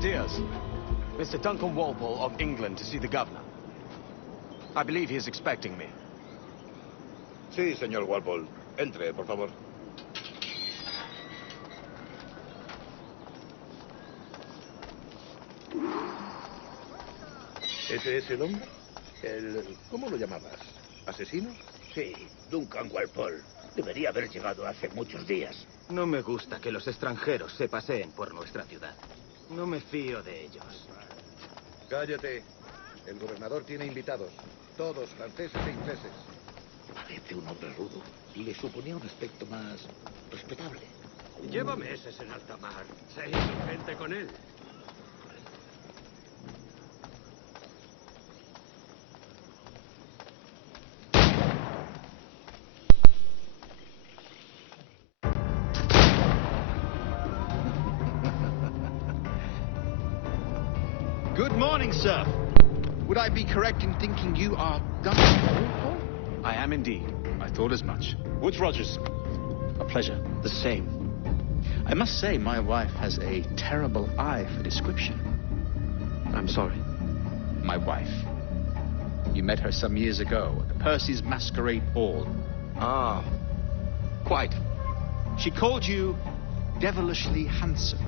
dias. Mr. Duncan Walpole of England to see the governor. I believe he is expecting me. Sí, señor Walpole. Entre, por favor. ¿Ese es el hombre? ¿Cómo lo llamabas? ¿Asesino? Sí, Duncan Walpole. Debería haber llegado hace muchos días. No me gusta que los extranjeros se paseen por nuestra ciudad. No me fío de ellos. Cállate. El gobernador tiene invitados. Todos franceses e ingleses. Parece un hombre rudo. Le suponía un aspecto más respetable. Lleva meses en alta mar. Se hizo gente con él. Good morning, sir. Would I be correct in thinking you are Duncan Walpole? I am indeed. I thought as much. Woods Rogers. A pleasure. The same. I must say, my wife has a terrible eye for description. I'm sorry. My wife. You met her some years ago at the Percy's Masquerade Ball. Ah, quite. She called you devilishly handsome.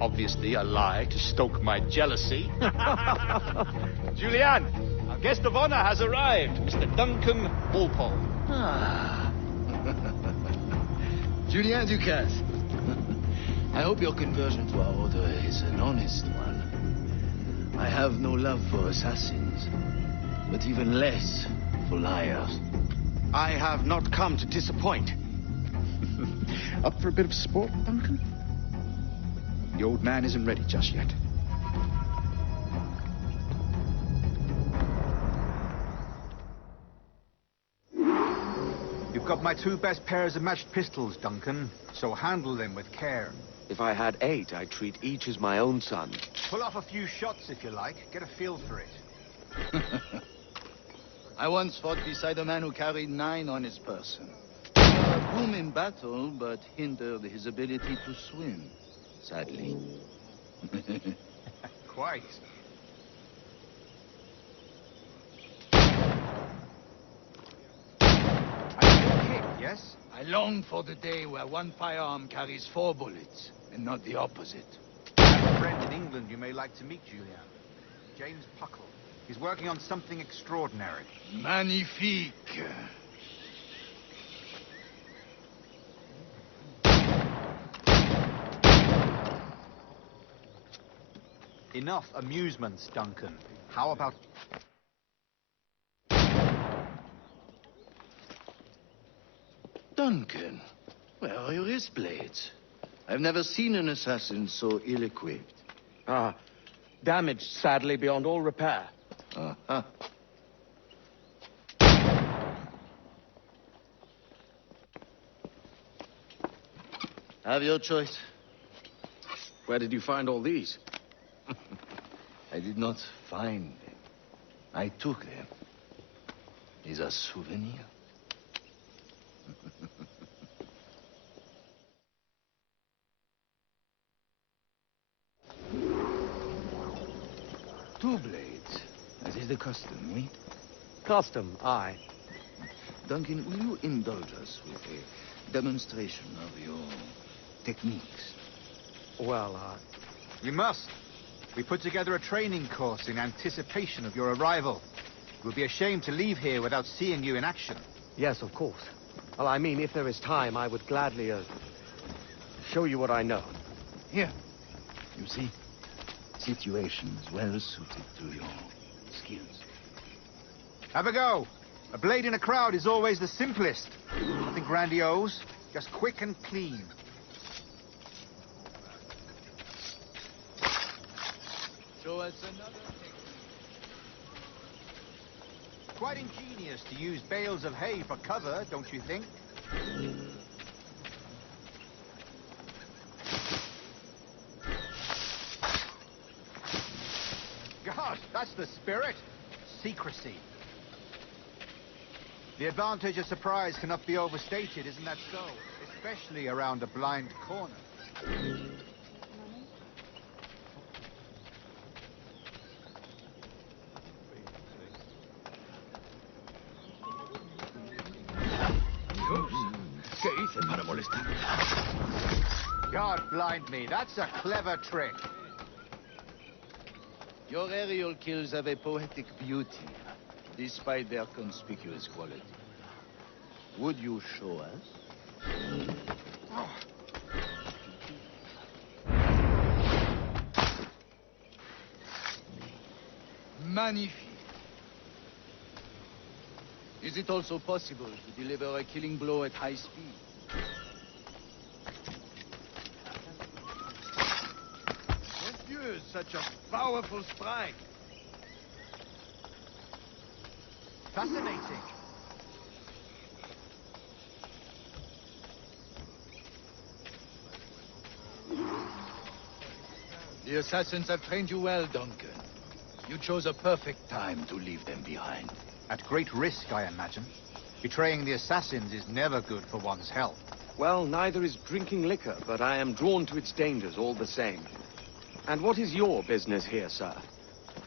Obviously a lie to stoke my jealousy. Julianne, our guest of honor has arrived, Mr. Duncan Walpole. Ah. Julien Ducasse. I hope your conversion to our order is an honest one. I have no love for assassins, but even less for liars. I have not come to disappoint. Up for a bit of sport, Duncan? The old man isn't ready just yet. You've got my two best pairs of matched pistols, Duncan, so handle them with care. If I had 8, I'd treat each as my own son. Pull off a few shots if you like. Get a feel for it. I once fought beside a man who carried 9 on his person. A boom in battle, but hindered his ability to swim, sadly. Quite. A good kick, yes? I long for the day where one firearm carries 4 bullets, and not the opposite. I have a friend in England you may like to meet, Julian. James Puckle. He's working on something extraordinary. Magnifique. Enough amusements, Duncan. How about... Duncan, where are your wrist blades? I've never seen an assassin so ill-equipped. Ah, damaged, sadly, beyond all repair. Uh-huh. Have your choice. Where did you find all these? I did not find them. I took them. Is a souvenir. Two blades. That is the custom, oui? Custom, aye. Duncan, will you indulge us with a demonstration of your techniques? Well, We must. We put together a training course in anticipation of your arrival. It would be a shame to leave here without seeing you in action. yes, of course. Well, I mean, if there is time, I would gladly, show you what I know. Here. You see? Situations well suited to your skills. Have a go. A blade in a crowd is always the simplest. Nothing grandiose, just quick and clean. Show us another technique. Quite ingenious to use bales of hay for cover, don't you think? Gosh, that's the spirit. Secrecy. The advantage of surprise cannot be overstated, isn't that so? Especially around a blind corner. God blind me, that's a clever trick. Your aerial kills have a poetic beauty, despite their conspicuous quality. Would you show us? Magnifique. Is it also possible to deliver a killing blow at high speed? Mon Dieu, such a powerful strike. Fascinating. The assassins have trained you well, Duncan. You chose a perfect time to leave them behind. At great risk, I imagine. Betraying the assassins is never good for one's health. Well, neither is drinking liquor, but I am drawn to its dangers all the same. And what is your business here, sir?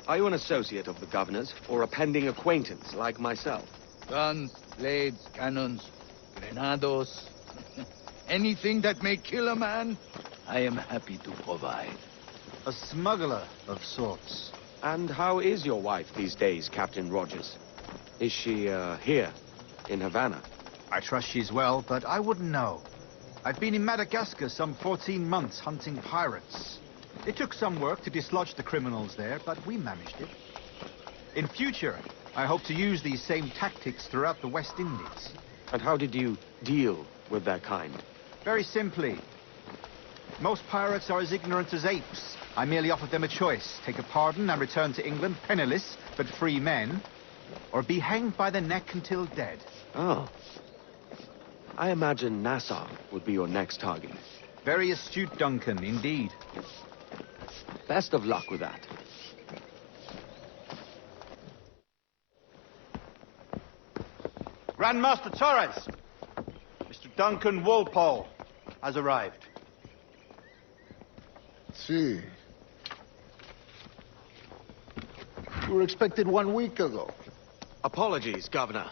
Are you an associate of the governor's, or a pending acquaintance like myself? Guns, blades, cannons, grenados. Anything that may kill a man, I am happy to provide. A smuggler of sorts. And how is your wife these days, Captain Rogers? Is she, here, in Havana? I trust she's well, but I wouldn't know. I've been in Madagascar some 14 months hunting pirates. It took some work to dislodge the criminals there, but we managed it. In future, I hope to use these same tactics throughout the West Indies. And how did you deal with their kind? Very simply. Most pirates are as ignorant as apes. I merely offered them a choice. Take a pardon and return to England penniless, but free men. Or be hanged by the neck until dead. Oh. I imagine Nassau would be your next target. Very astute, Duncan, indeed. Best of luck with that. Grandmaster Torres! Mr. Duncan Walpole has arrived. See. You were expected 1 week ago. Apologies, Governor.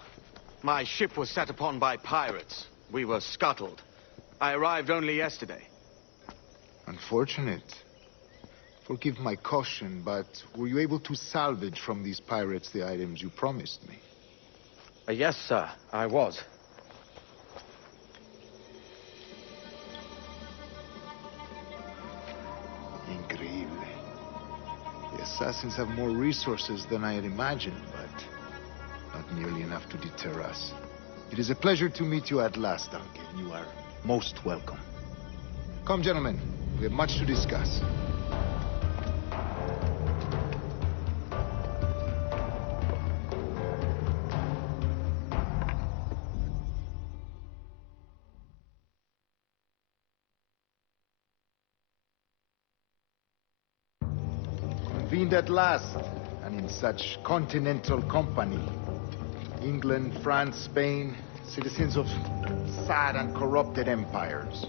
My ship was set upon by pirates. We were scuttled. I arrived only yesterday. Unfortunate. Forgive my caution, but were you able to salvage from these pirates the items you promised me? Yes, sir, I was. Increíble. The assassins have more resources than I had imagined, but not nearly enough to deter us. It is a pleasure to meet you at last, Duncan. You are most welcome. Come, gentlemen. We have much to discuss. Convened at last, and in such continental company. England, France, Spain, citizens of sad and corrupted empires.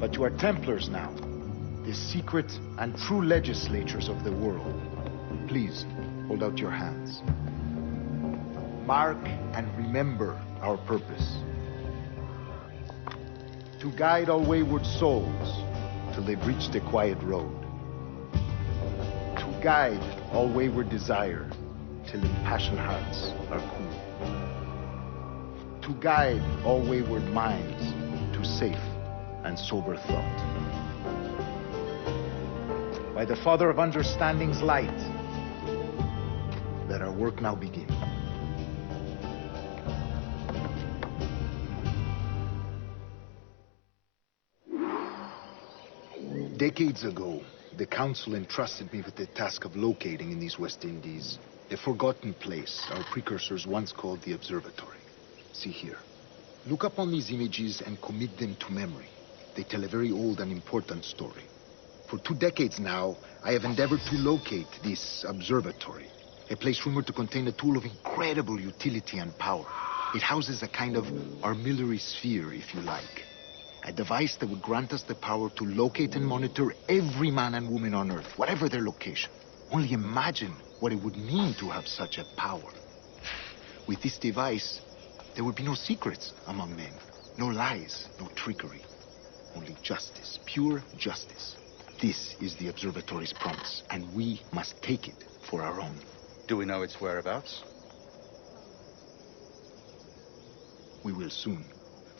But you are Templars now, the secret and true legislators of the world. Please, hold out your hands. Mark and remember our purpose. To guide all wayward souls till they've reached the quiet road. To guide all wayward desire till impassioned hearts are cool. To guide all wayward minds to safe and sober thought. By the Father of Understanding's light, let our work now begin. Decades ago, the Council entrusted me with the task of locating in these West Indies a forgotten place our precursors once called the Observatory. See here. Look upon these images and commit them to memory. They tell a very old and important story. For 2 decades now, I have endeavored to locate this observatory, a place rumored to contain a tool of incredible utility and power. It houses a kind of armillary sphere, if you like. A device that would grant us the power to locate and monitor every man and woman on Earth, whatever their location. Only imagine what it would mean to have such a power. With this device, there would be no secrets among men. No lies, no trickery. Only justice, pure justice. This is the Observatory's promise, and we must take it for our own. Do we know its whereabouts? We will soon.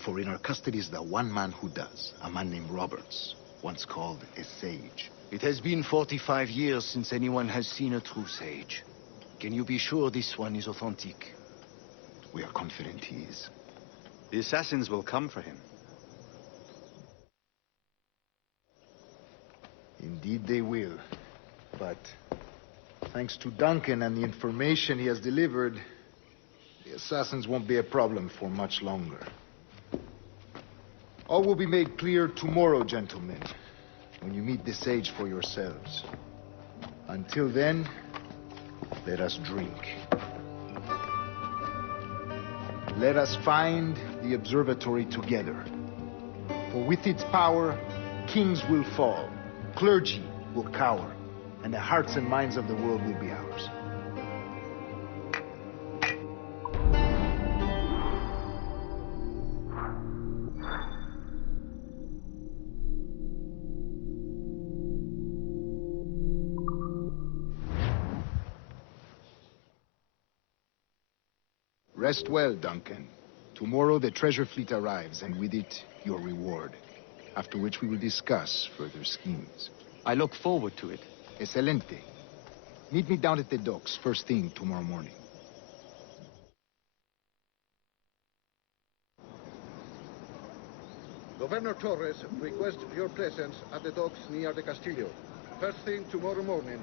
For in our custody is the one man who does, a man named Roberts, once called a sage. It has been 45 years since anyone has seen a true sage. Can you be sure this one is authentic? We are confident he is. The assassins will come for him. Indeed they will. But thanks to Duncan and the information he has delivered, the assassins won't be a problem for much longer. All will be made clear tomorrow, gentlemen, when you meet the sage for yourselves. Until then, let us drink. Let us find the observatory together. For with its power, kings will fall, clergy will cower, and the hearts and minds of the world will be ours. Rest well, Duncan. Tomorrow the treasure fleet arrives, and with it, your reward. After which we will discuss further schemes. I look forward to it. Excelente. Meet me down at the docks first thing tomorrow morning. Governor Torres requests your presence at the docks near the Castillo. First thing tomorrow morning.